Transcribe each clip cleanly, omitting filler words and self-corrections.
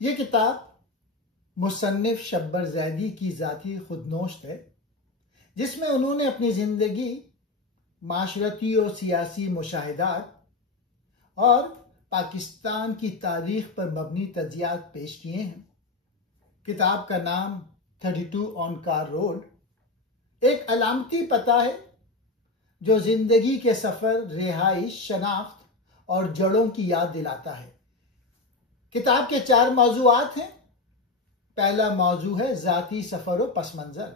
ये किताब मुसन्निफ शब्बर ज़ैदी की ज़ाती खुदनोश्त है, जिसमें उन्होंने अपनी ज़िंदगी, माशरती और सियासी मुशाहिदात और पाकिस्तान की तारीख पर मबनी तज्ज़ियात पेश किए हैं। किताब का नाम 32 ऑन कार रोड एक अलामती पता है जो ज़िंदगी के सफ़र, रिहाइश, शनाख्त और जड़ों की याद दिलाता है। किताब के 4 मौज़ूआत हैं। पहला मौजू है ज़ाती सफ़र व पस मंज़र।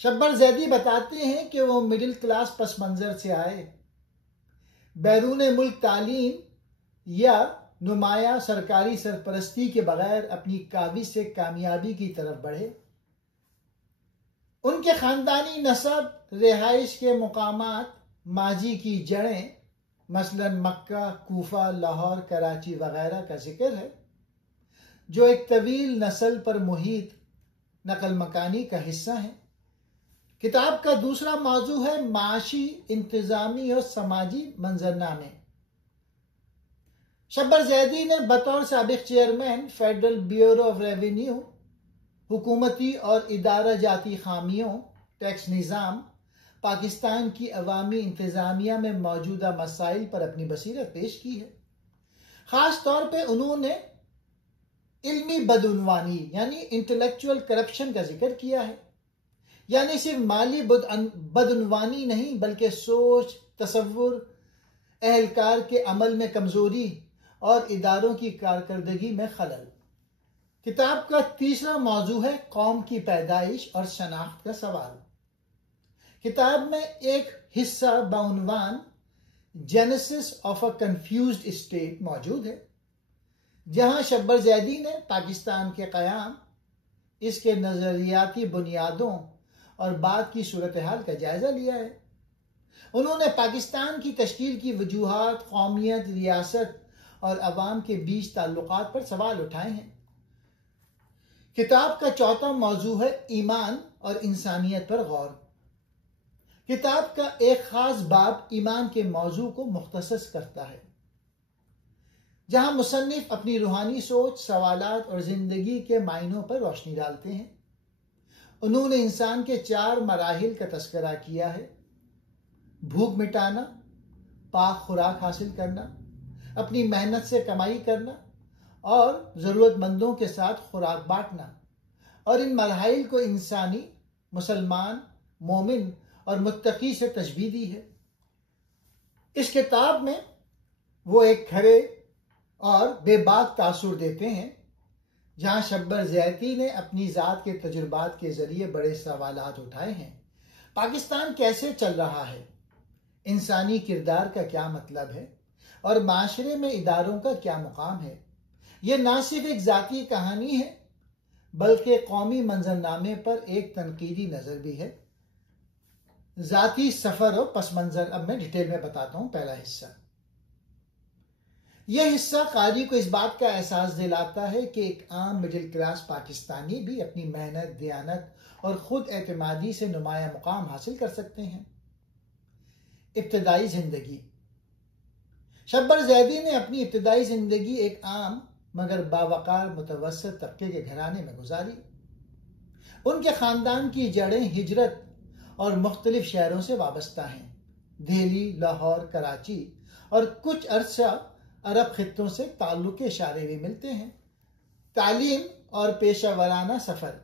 शब्बर ज़ैदी बताते हैं कि वो मिडिल क्लास पस मंज़र से आए, बैरून मुल्क तालीम या नुमाया सरकारी सरपरस्ती के बगैर अपनी काबिज से कामयाबी की तरफ बढ़े। उनके ख़ानदानी नसब, रिहाइश के मुकामात, माजी की जड़ें मसलन मक्का, कूफा, लाहौर, कराची वगैरह का जिक्र है, जो एक तवील नस्ल पर मुहित नकल मकानी का हिस्सा है। किताब का दूसरा मौजू है माशी, इंतजामी और समाजी मंजरनामे। शब्बर ज़ैदी ने बतौर साबिक chairman federal bureau of revenue हुकूमती और इदारा जाती खामियों, टैक्स निज़ाम, पाकिस्तान की अवामी इंतज़ामिया में मौजूदा मसाइल पर अपनी बसीरत पेश की है। ख़ास तौर पर उन्होंने इल्मी बदउनवानी यानी इंटेलेक्चुअल करप्शन का जिक्र किया है, यानी सिर्फ माली बदउनवानी नहीं बल्कि सोच, तसव्वुर, एहलकार के अमल में कमजोरी और इदारों की कारकर्दगी में खलल। किताब का तीसरा मौजू है कौम की पैदाइश और शनाख्त का सवाल। किताब में एक हिस्सा बाउनवान genesis of a confused state मौजूद है, जहां शब्बर ज़ैदी ने पाकिस्तान के क़याम, इसके नज़रियाती बुनियादों और बाद की सूरत हाल का जायजा लिया है। उन्होंने पाकिस्तान की तश्कील की वजूहात, कौमियत, रियासत और अवाम के बीच ताल्लुकात पर सवाल उठाए हैं। किताब का चौथा मौजू है ईमान और इंसानियत पर गौर। किताब का एक खास बाब ईमान के मौजू को मुख्तसस करता है, जहां मुसन्निफ अपनी रूहानी सोच, सवालात और जिंदगी के मायनों पर रोशनी डालते हैं। उन्होंने इंसान के 4 मराहिल का तस्करा किया है: भूख मिटाना, पाक खुराक हासिल करना, अपनी मेहनत से कमाई करना और ज़रूरतमंदों के साथ खुराक बांटना। और इन मराहिल को इंसानी, मुसलमान, मोमिन और मुत्तकी से तशबीह दी है। इस किताब में वो एक खरे और बेबाक तासुर देते हैं, जहां शब्बर ज़ैदी ने अपनी ज़ात के तजुर्बात के जरिए बड़े सवालात उठाए हैं। पाकिस्तान कैसे चल रहा है, इंसानी किरदार का क्या मतलब है और माशरे में इदारों का क्या मुकाम है। ये ना सिर्फ एक ज़ाती कहानी है बल्कि कौमी मंजरनामे पर एक तनकीदी नज़र भी है। ज़ाती सफ़र और पस मंज़र अब मैं डिटेल में बताता हूँ। पहला हिस्सा, यह हिस्सा कारी को इस बात का एहसास दिलाता है कि एक आम मिडिल क्लास पाकिस्तानी भी अपनी मेहनत, दयानत और खुद एतमादी से नुमाया मुकाम हासिल कर सकते हैं। इब्तदाई जिंदगी। शब्बर ज़ैदी ने अपनी इब्तदाई जिंदगी एक आम मगर बावकार मुतवस्सित तबके के घराने में गुजारी। उनके खानदान की जड़ें हिजरत और मुख्तलिफ शहरों से वाबस्ता हैं। दिल्ली, लाहौर, कराची और कुछ अरसा अरब खित्तों से ताल्लुक के इशारे भी मिलते हैं। तालीम और पेशा वराना सफ़र।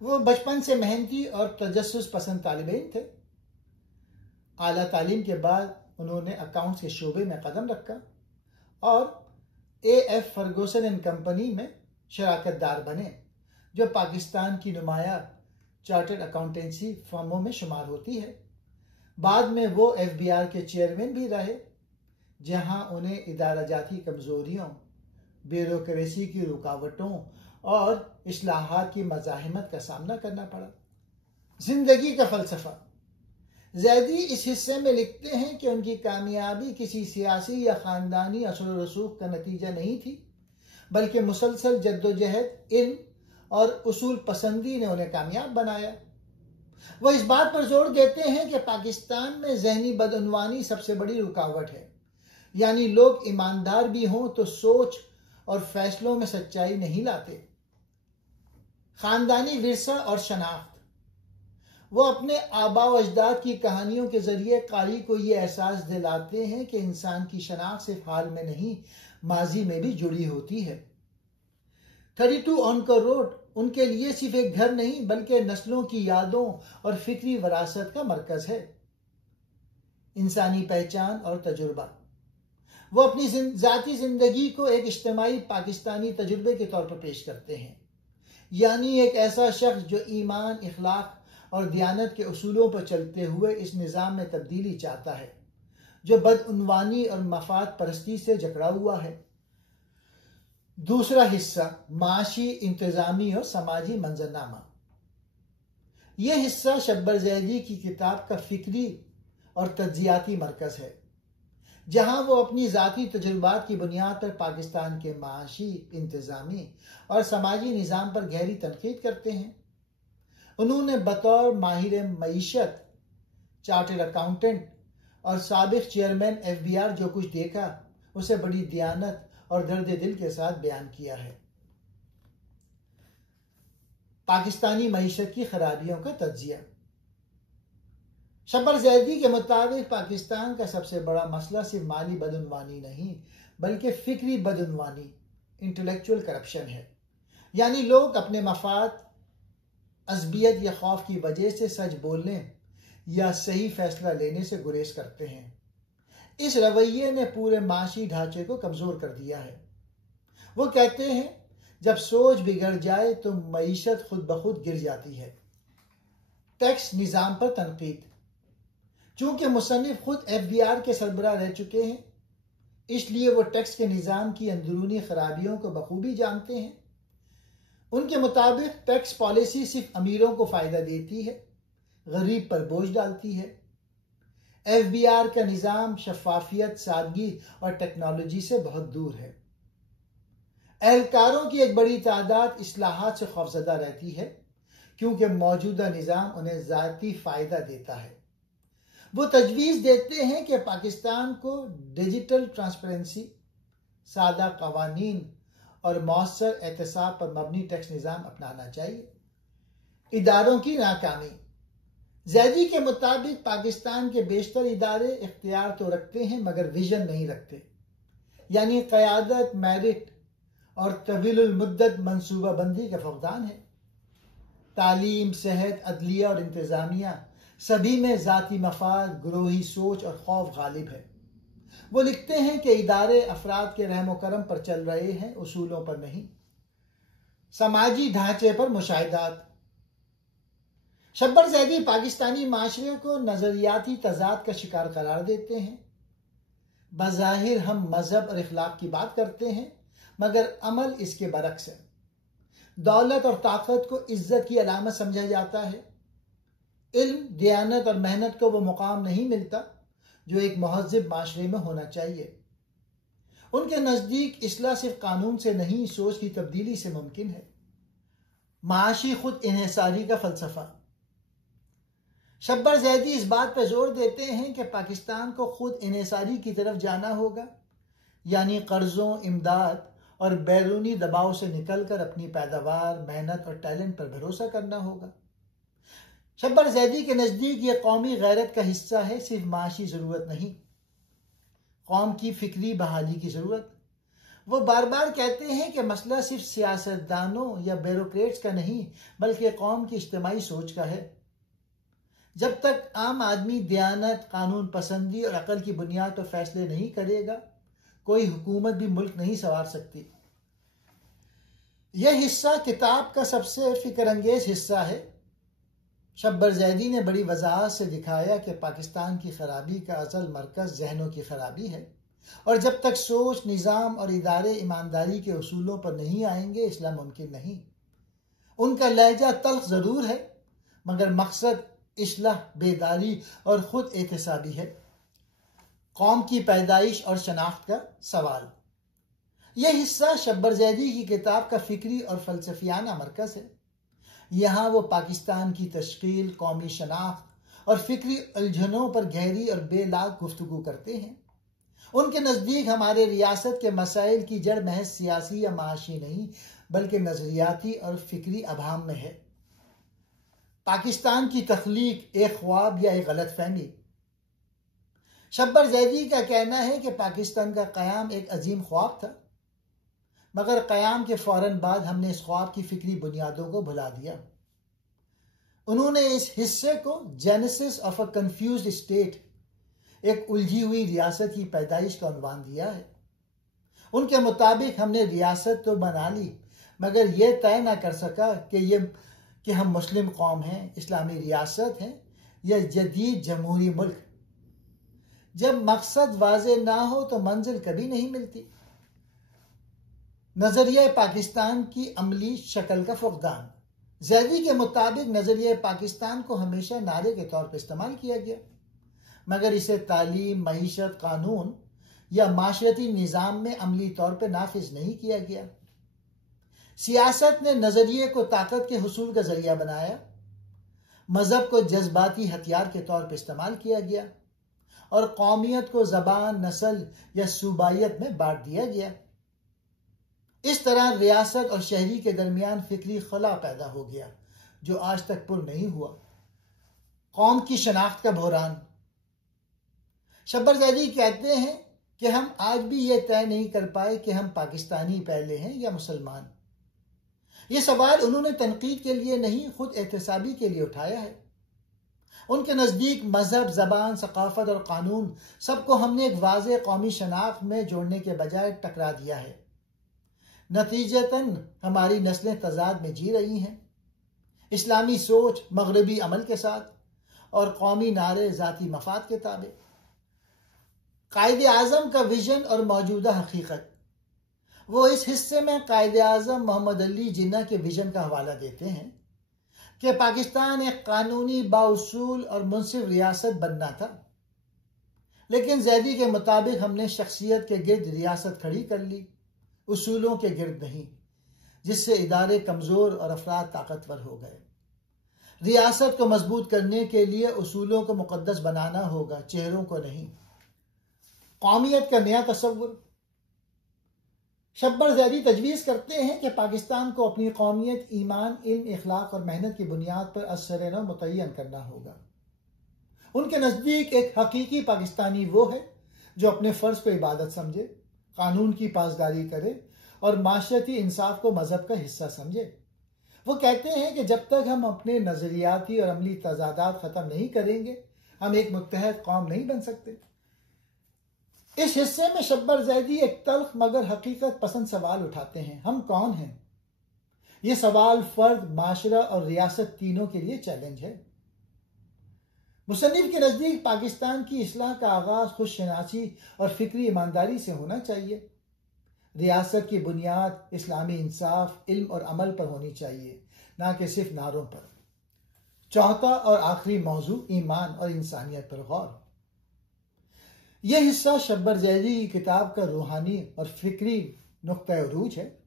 वो बचपन से मेहनती और तजस्सुस पसंद तालिब-इल्म थे। आला तालीम के बाद उन्होंने अकाउंट्स के शोबे में कदम रखा और AF फर्गूसन एंड कंपनी में शराकतदार बने, जो पाकिस्तान की नुमाया चार्टर्ड अकाउंटेंसी फर्मों में शुमार होती है। बाद में वो FBR के चेयरमैन भी रहे, जहां उन्हें इदारा जाती कमजोरियों, ब्यूरोक्रेसी की रुकावटों और इस्लाहात की मज़ाहिमत का सामना करना पड़ा। जिंदगी का फलसफा। ज़ैदी इस हिस्से में लिखते हैं कि उनकी कामयाबी किसी सियासी या ख़ानदानी असर व रसूख का नतीजा नहीं थी, बल्कि मुसलसल जद्दोजहद, इल्म और उसूल पसंदी ने उन्हें कामयाब बनाया। वह इस बात पर जोर देते हैं कि पाकिस्तान में ज़हनी बदउनवानी सबसे बड़ी रुकावट है, यानी लोग ईमानदार भी हों तो सोच और फैसलों में सच्चाई नहीं लाते। खानदानी विरसा और शनाख्त, वो अपने आबा व अजदाद की कहानियों के जरिए कारी को ये एहसास दिलाते हैं कि इंसान की शनाख्त सिर्फ हाल में नहीं, माजी में भी जुड़ी होती है। 32 ऑनकर रोड उनके लिए सिर्फ एक घर नहीं बल्कि नस्लों की यादों और फिक्री विरासत का मरकज है। इंसानी पहचान और तजुर्बा, वो अपनी जाती जिंदगी को एक इज्तिमाई पाकिस्तानी तजुर्बे के तौर पर पेश करते हैं, यानी एक ऐसा शख्स जो ईमान, इखलाक और दियानत के उसूलों पर चलते हुए इस निज़ाम में तब्दीली चाहता है जो बदउनवानी और मफाद परस्ती से जकड़ा हुआ है। दूसरा हिस्सा माशी, इंतजामी और समाजी मंजरनामा। यह हिस्सा शब्बर ज़ैदी की किताब का फिक्री और तज्जियाती मरकज है, जहां वो अपनी ज़ाती तजुर्बात की बुनियाद पर पाकिस्तान के माशी, इंतजामी और समाजी निज़ाम पर गहरी तनकीद करते हैं। उन्होंने बतौर माहिर मईशत, चार्टर्ड अकाउंटेंट और साबिक चेयरमैन FBR जो कुछ देखा उसे बड़ी दियानत और दर्द दिल के साथ बयान किया है। पाकिस्तानी मईशत की खराबियों का तज्जिया। शब्बर ज़ैदी के मुताबिक पाकिस्तान का सबसे बड़ा मसला सिर्फ माली बदउनवानी नहीं बल्कि फिक्री बदउनवानी, इंटेलेक्चुअल करप्शन है। यानी लोग अपने मफाद, अज़बियत या खौफ की वजह से सच बोलने या सही फैसला लेने से गुरेज करते हैं। इस रवैये ने पूरे माशी ढांचे को कमजोर कर दिया है। वो कहते हैं जब सोच बिगड़ जाए तो मईशत खुद ब खुद गिर जाती है। टैक्स निज़ाम पर तनकीद। चूंकि मुसन्निफ खुद FBR के सरबराह रह चुके हैं, इसलिए वो टैक्स के निज़ाम की अंदरूनी खराबियों को बखूबी जानते हैं। उनके मुताबिक टैक्स पॉलिसी सिर्फ अमीरों को फायदा देती है, गरीब पर बोझ डालती है। FBR का निज़ाम शफाफियत, सादगी और टेक्नोलॉजी से बहुत दूर है। एहलकारों की एक बड़ी तादाद इस्लाहात से खौफजदा रहती है क्योंकि मौजूदा निज़ाम उन्हें ज़ाती फ़ायदा देता है। वो तजवीज़ देते हैं कि पाकिस्तान को डिजिटल ट्रांसपेरेंसी, सादा कवानीन और मौसर एहतसाब पर मबनी टैक्स निज़ाम अपनाना चाहिए। इदारों की नाकामी। ज़ैदी के मुताबिक पाकिस्तान के बेशतर इदारे इख्तियार तो रखते हैं मगर विजन नहीं रखते, यानी क़यादत, मेरिट और तवीलुल मुद्दत मनसूबाबंदी का फक़दान है। तालीम, सेहत, अदलिया और इंतज़ामिया सभी में ज़ाती मफाद, ग्रोही सोच और खौफ गालिब है। वो लिखते हैं कि इदारे अफराद के रहम करम पर चल रहे हैं, उसूलों पर नहीं। समाजी ढांचे पर मुशाहिदात। शब्बर ज़ैदी पाकिस्तानी माशरे को नजरियाती तजाद का शिकार करार देते हैं। बज़ाहिर हम मजहब और इखलाक की बात करते हैं मगर अमल इसके बरक्स है। दौलत और ताकत को इज्जत की अलामत समझा जाता है। इल्म, दियानत और मेहनत को वो मुकाम नहीं मिलता जो एक महज़िब माशरे में होना चाहिए। उनके नज़दीक इस्लाह सिर्फ कानून से नहीं, सोच की तब्दीली से मुमकिन है। माशी खुद इन्हिसारी का फलसफा। शब्बर ज़ैदी इस बात पर जोर देते हैं कि पाकिस्तान को खुद इन्हिसारी की तरफ जाना होगा, यानी कर्जों, इमदाद और बैरूनी दबाव से निकलकर अपनी पैदावार, मेहनत और टैलेंट पर भरोसा करना होगा। शब्बर ज़ैदी के नज़दीक ये कौमी गैरत का हिस्सा है, सिर्फ माशी ज़रूरत नहीं, कौम की फिक्री बहाली की ज़रूरत। वो बार बार कहते हैं कि मसला सिर्फ सियासतदानों या ब्यूरोक्रेट्स का नहीं बल्कि कौम की इज्तिमाई सोच का है। जब तक आम आदमी दियानत, कानून पसंदी और अकल की बुनियाद पर फैसले नहीं करेगा, कोई हुकूमत भी मुल्क नहीं संवार सकती। यह हिस्सा किताब का सबसे फिक्रअंगेज हिस्सा है। शब्बर ज़ैदी ने बड़ी वज़ाहत से दिखाया कि पाकिस्तान की खराबी का असल मरकज़ जहनों की खराबी है और जब तक सोच, निज़ाम और इदारे ईमानदारी के उसूलों पर नहीं आएंगे, इस्लाम मुमकिन नहीं। उनका लहजा तल्ख ज़रूर है मगर मकसद इस्लाह, बेदारी और खुद एहतसाबी है। कौम की पैदाइश और शनाख्त का सवाल। यह हिस्सा शब्बर ज़ैदी की किताब का फिक्री और फलसफियाना मरकज़ है। यहाँ वो पाकिस्तान की तश्कील, कौमी शनाख्त और फिक्री उलझनों पर गहरी और बेलाग गुफ्तगू करते हैं। उनके नज़दीक हमारे रियासत के मसाइल की जड़ महज सियासी या माशी नहीं बल्कि नज़रियाती और फिक्री अभाम में है। पाकिस्तान की तख्लीक एक ख्वाब या एक गलत फहमी। शब्बर जैदी का कहना है कि पाकिस्तान का क़याम एक अजीम ख्वाब था, मगर क़याम के फौरन बाद हमने इस ख्वाब की फिक्री बुनियादों को भुला दिया। उन्होंने इस हिस्से को genesis of a confused state, एक उलझी हुई रियासत की पैदाइश का उन्वान दिया है। उनके मुताबिक हमने रियासत तो बना ली, मगर यह तय ना कर सका कि हम मुस्लिम कौम हैं, इस्लामी रियासत हैं या जदीद जमहूरी मुल्क। जब मकसद वाज़े ना हो तो मंजिल कभी नहीं मिलती। नजरिया पाकिस्तान की अमली शक्ल का फुकदान। जैदी के मुताबिक नजरिया पाकिस्तान को हमेशा नारे के तौर पर इस्तेमाल किया गया, मगर इसे तालीम, मईशत, कानून या माशरती निज़ाम में अमली तौर पर नाफिज नहीं किया गया। सियासत ने नजरिए को ताकत के हुसूल का जरिया बनाया, मजहब को जज्बाती हथियार के तौर पर इस्तेमाल किया गया और कौमियत को जबान, नस्ल या सूबाइयत में बांट दिया गया। इस तरह रियासत और शहरी के दरमियान फिक्री खला पैदा हो गया जो आज तक पुर नहीं हुआ। कौम की शनाख्त का बहरान। शब्बर जैदी कहते हैं कि हम आज भी यह तय नहीं कर पाए कि हम पाकिस्तानी पहले हैं या मुसलमान। यह सवाल उन्होंने तनकीद के लिए नहीं, खुद एहतसाबी के लिए उठाया है। उनके नज़दीक मजहब, जबान, सकाफत और कानून सबको हमने एक वाज़े कौमी शनाख्त में जोड़ने के बजाय टकरा दिया है। नतीजतन हमारी नस्लें तजाद में जी रही हैं, इस्लामी सोच मगरबी अमल के साथ और कौमी नारे ज़ाती मफाद के ताबे। कायदे आज़म का विजन और मौजूदा हकीकत। वो इस हिस्से में कायदे आज़म मोहम्मद अली जिन्ना के विजन का हवाला देते हैं कि पाकिस्तान एक कानूनी, बाउसूल और मुनसिफ रियासत बनना था, लेकिन जैदी के मुताबिक हमने शख्सियत के गिर्द रियासत खड़ी कर ली, उसूलों के गिर्द नहीं, जिससे इदारे कमजोर और अफराद ताकतवर हो गए। रियासत को मजबूत करने के लिए उसूलों को मुकद्दस बनाना होगा, चेहरों को नहीं। कौमियत का नया तस्वुर। शब्बर जैदी तजवीज़ करते हैं कि पाकिस्तान को अपनी कौमियत, ईमान, इल्म, इखलाक और मेहनत की बुनियाद पर असर मुतय्यन करना होगा। उनके नज़दीक एक हकीकी पाकिस्तानी वो है जो अपने फ़र्ज को इबादत समझे, कानून की पासदारी करे और माशरती इंसाफ को मजहब का हिस्सा समझे। वो कहते हैं कि जब तक हम अपने नजरियाती और अमली तजादात खत्म नहीं करेंगे, हम एक मुत्तहद कौम नहीं बन सकते। इस हिस्से में शब्बर जैदी एक तल्ख मगर हकीकत पसंद सवाल उठाते हैं। हम कौन हैं? यह सवाल फर्द, माशरा और रियासत तीनों के लिए चैलेंज है। मुसन्निफ के नजदीक पाकिस्तान की इस्लाह का आगाज खुदशनासी और फिक्री ईमानदारी से होना चाहिए। रियासत की बुनियाद इस्लामी इंसाफ, इल्म और अमल पर होनी चाहिए, ना कि सिर्फ नारों पर। चौथा और आखिरी मौजू ईमान और इंसानियत पर गौर। यह हिस्सा शब्बर जैदी की किताब का रूहानी और फिक्री नुक्ता उरूज है।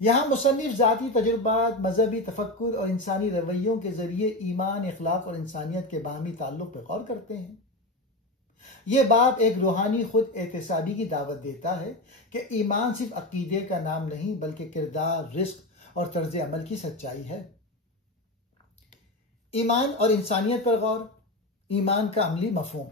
यहाँ मुसन्निफ ज़ाती तजुर्बात, मजहबी तफक्कुर और इंसानी रवैयों के जरिए ईमान, इखलाक और इंसानियत के बाहमी ताल्लुक पर गौर करते हैं। यह बाब एक रूहानी खुद एहतसाबी की दावत देता है कि ईमान सिर्फ अकीदे का नाम नहीं बल्कि किरदार, रिस्क और तर्ज अमल की सच्चाई है। ईमान और इंसानियत पर गौर। ईमान का अमली मफहूम।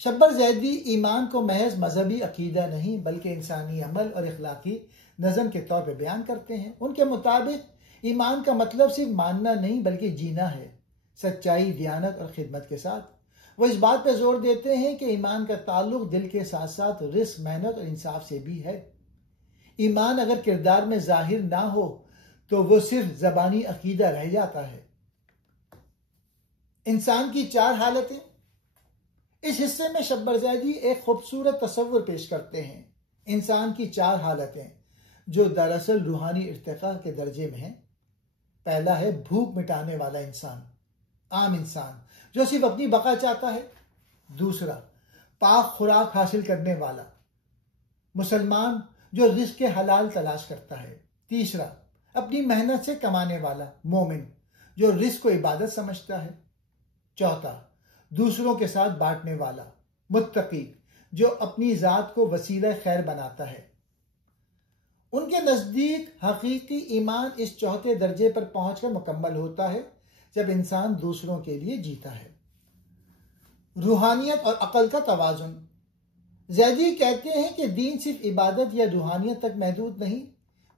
शब्बर जैदी ईमान को महज मजहबी अकीदा नहीं बल्कि इंसानी अमल और इखलाकी नज़म के तौर पर बयान करते हैं। उनके मुताबिक ईमान का मतलब सिर्फ मानना नहीं बल्कि जीना है, सच्चाई, दियानत और खिदमत के साथ। वो इस बात पर जोर देते हैं कि ईमान का ताल्लुक दिल के साथ साथ रिस्क, मेहनत और इंसाफ से भी है। ईमान अगर किरदार में जाहिर ना हो तो वो सिर्फ ज़बानी अकीदा रह जाता है। इंसान की चार हालतें। इस हिस्से में शब्बर जैदी एक खूबसूरत तस्वुर पेश करते हैं। इंसान की चार हालतें जो दरअसल रूहानी इर्तिका के दर्जे में हैं। पहला है भूख मिटाने वाला इंसान, आम इंसान जो सिर्फ अपनी बका चाहता है। दूसरा, पाक खुराक हासिल करने वाला मुसलमान जो रिज़्क़ के हलाल तलाश करता है। तीसरा, अपनी मेहनत से कमाने वाला मोमिन जो रिज़्क़ को इबादत समझता है। चौथा, दूसरों के साथ बांटने वाला मुत्तकी, जो अपनी ज़ात को वसीला खैर बनाता है। उनके नज़दीक हकीकी ईमान इस चौथे दर्जे पर पहुंचकर मुकम्मल होता है जब इंसान दूसरों के लिए जीता है। रूहानियत और अकल का तवाज़ुन। ज़ैदी कहते हैं कि दीन सिर्फ इबादत या रूहानियत तक महदूद नहीं,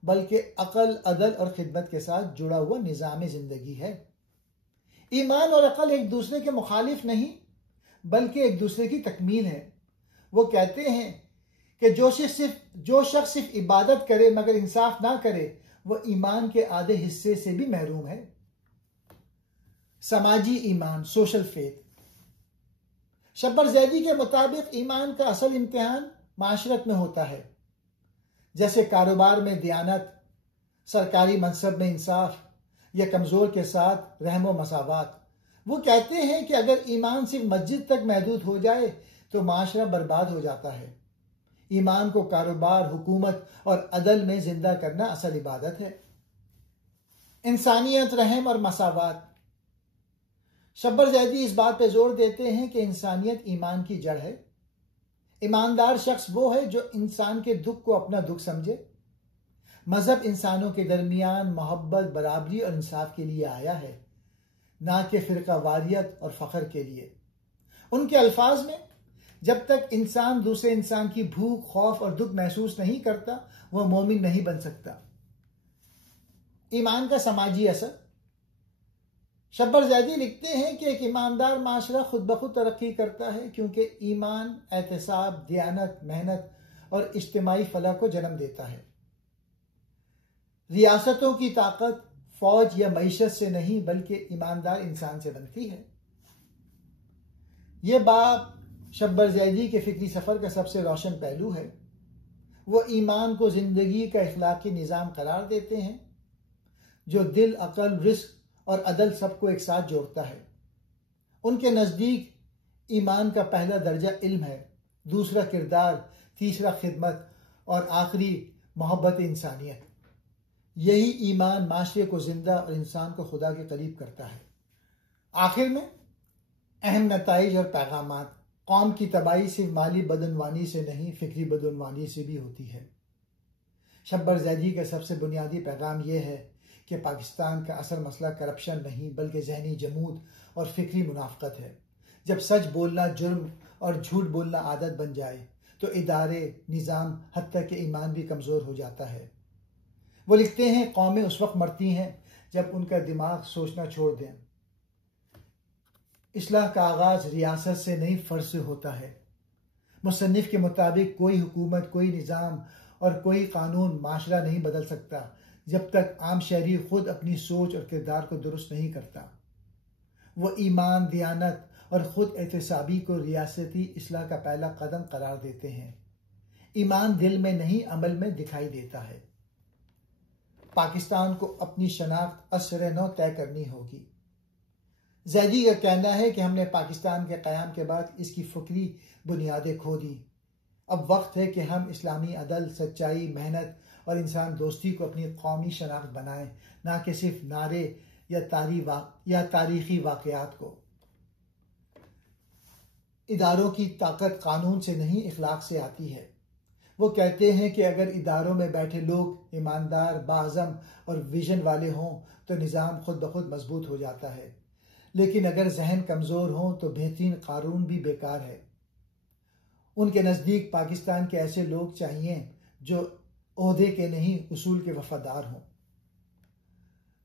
बल्कि अकल, अदल और खिदमत के साथ जुड़ा हुआ निज़ाम ज़िंदगी है। ईमान और अकल एक दूसरे के मुखालिफ नहीं, बल्कि एक दूसरे की तकमील है। वो कहते हैं कि जो शख्स सिर्फ इबादत करे मगर इंसाफ ना करे, वह ईमान के आधे हिस्से से भी महरूम है। समाजी ईमान, सोशल फेथ। शब्बर ज़ैदी के मुताबिक ईमान का असल इम्तिहान माशरत में होता है, जैसे कारोबार में दियानत, सरकारी मनसब में इंसाफ या कमज़ोर के साथ रहम व मसावत। वो कहते हैं कि अगर ईमान सिर्फ मस्जिद तक महदूद हो जाए तो माशरा बर्बाद हो जाता है। ईमान को कारोबार, हुकूमत और अदल में जिंदा करना असल इबादत है। इंसानियत, रहम और मसावत। शब्बर ज़ैदी इस बात पर जोर देते हैं कि इंसानियत ईमान की जड़ है। ईमानदार शख्स वो है जो इंसान के दुख को अपना दुख समझे। मजहब इंसानों के दरमियान मोहब्बत, बराबरी और इंसाफ के लिए आया है, ना कि फिरका वारियत और फख्र के लिए। उनके अल्फाज में, जब तक इंसान दूसरे इंसान की भूख, खौफ और दुख महसूस नहीं करता, वह मोमिन नहीं बन सकता। ईमान का समाजी असर। शब्बर ज़ैदी लिखते हैं कि एक ईमानदार माशरा खुद ब खुद तरक्की करता है, क्योंकि ईमान एहतिसाब, दियानत, मेहनत और इज्तिमाई फलाह को जन्म देता है। रियासतों की ताकत फौज या मईशत से नहीं, बल्कि ईमानदार इंसान से बनती है। यह बाब शब्बर ज़ैदी के फिक्री सफ़र का सबसे रोशन पहलू है। वो ईमान को ज़िंदगी का इखलाकी निज़ाम करार देते हैं, जो दिल, अकल, रिस्क और अदल सबको एक साथ जोड़ता है। उनके नज़दीक ईमान का पहला दर्जा इल्म है, दूसरा किरदार, तीसरा खिदमत और आखिरी मोहब्बत इंसानियत। यही ईमान माशरे को जिंदा और इंसान को खुदा के करीब करता है। आखिर में अहम नताइज और पैगामात। कौम की तबाही सिर्फ माली बदनवानी से नहीं, फिक्री बदनवानी से भी होती है। शब्बर ज़ैदी का सबसे बुनियादी पैगाम यह है कि पाकिस्तान का असल मसला करप्शन नहीं, बल्कि जहनी जमूद और फिक्री मुनाफकत है। जब सच बोलना जुर्म और झूठ बोलना आदत बन जाए तो इदारे, निज़ाम, हत्ता के ईमान भी कमज़ोर हो जाता है। वो लिखते हैं, कौमें उस वक्त मरती हैं जब उनका दिमाग सोचना छोड़ दें। इस्लाह का आगाज़ रियासत से नहीं, फ़र्ज से होता है। मुसन्निफ के मुताबिक कोई हुकूमत, कोई निज़ाम और कोई कानून माशरा नहीं बदल सकता जब तक आम शहरी खुद अपनी सोच और किरदार को दुरुस्त नहीं करता। वो ईमान, दियानत और खुद एहतिसाबी को रियासती इस्लाह का पहला कदम करार देते हैं। ईमान दिल में नहीं, अमल में दिखाई देता है। पाकिस्तान को अपनी शनाख्त असर नौ तय करनी होगी। ज़ैदी का कहना है कि हमने पाकिस्तान के क़याम के बाद इसकी फ़िक्री बुनियादें खो दी। अब वक्त है कि हम इस्लामी अदल, सच्चाई, मेहनत और इंसान दोस्ती को अपनी कौमी शनाख्त बनाएं, ना कि सिर्फ नारे या तारीखी वाक़यात को। इदारों की ताकत कानून से नहीं, इखलाक से आती है। वो कहते हैं कि अगर इदारों में बैठे लोग ईमानदार, बाज़म और विजन वाले हों तो निज़ाम खुद ब खुद मजबूत हो जाता है, लेकिन अगर जहन कमज़ोर हों तो बेहतरीन कानून भी बेकार है। उनके नज़दीक पाकिस्तान के ऐसे लोग चाहिए जो ओहदे के नहीं, उसूल के वफादार हों।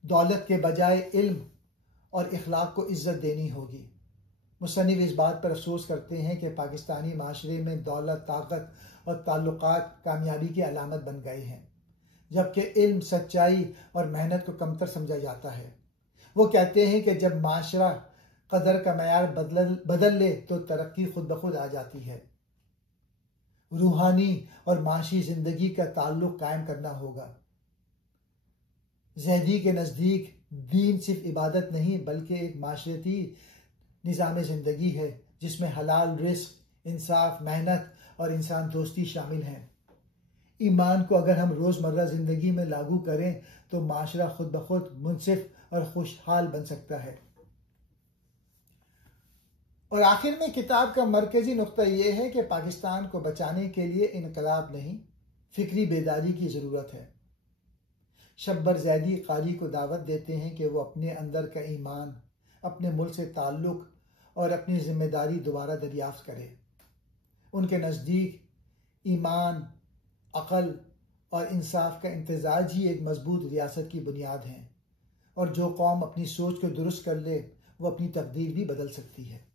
दौलत के बजाय इल्म और इखलाक को इज्जत देनी होगी। मुसन्निफ इस बात पर अफसोस करते हैं कि पाकिस्तानी माशरे में दौलत, ताकत और ताल्लुकात कामयाबी की अलामत बन गए हैं, जबकि इल्म, सच्चाई और मेहनत को कमतर समझा जाता है। वो कहते हैं कि जब माशरा कदर का मयार बदल ले तो तरक्की खुद ब खुद आ जाती है। रूहानी और माशी जिंदगी का ताल्लुक कायम करना होगा। ज़ैदी के नज़दीक दीन सिर्फ इबादत नहीं, बल्कि एक माशरती निज़ाम ज़िंदगी है जिसमें हलाल रिस्क, इंसाफ, मेहनत और इंसान दोस्ती शामिल हैं। ईमान को अगर हम रोज़मर्रा ज़िंदगी में लागू करें तो माशरा खुद ब खुद मुनसिफ और खुशहाल बन सकता है। और आखिर में किताब का मरकजी नुक्ता यह है कि पाकिस्तान को बचाने के लिए इनकलाब नहीं, फिक्री बेदारी की ज़रूरत है। शब्बर ज़ैदी कारी को दावत देते हैं कि वो अपने अंदर का ईमान, अपने मुल्क से ताल्लुक़ और अपनी ज़िम्मेदारी दोबारा दरियाफ्त करे। उनके नज़दीक ईमान, अक़ल और इंसाफ का इम्तिज़ाज ही एक मजबूत रियासत की बुनियाद है, और जो कौम अपनी सोच को दुरुस्त कर ले वो अपनी तकदीर भी बदल सकती है।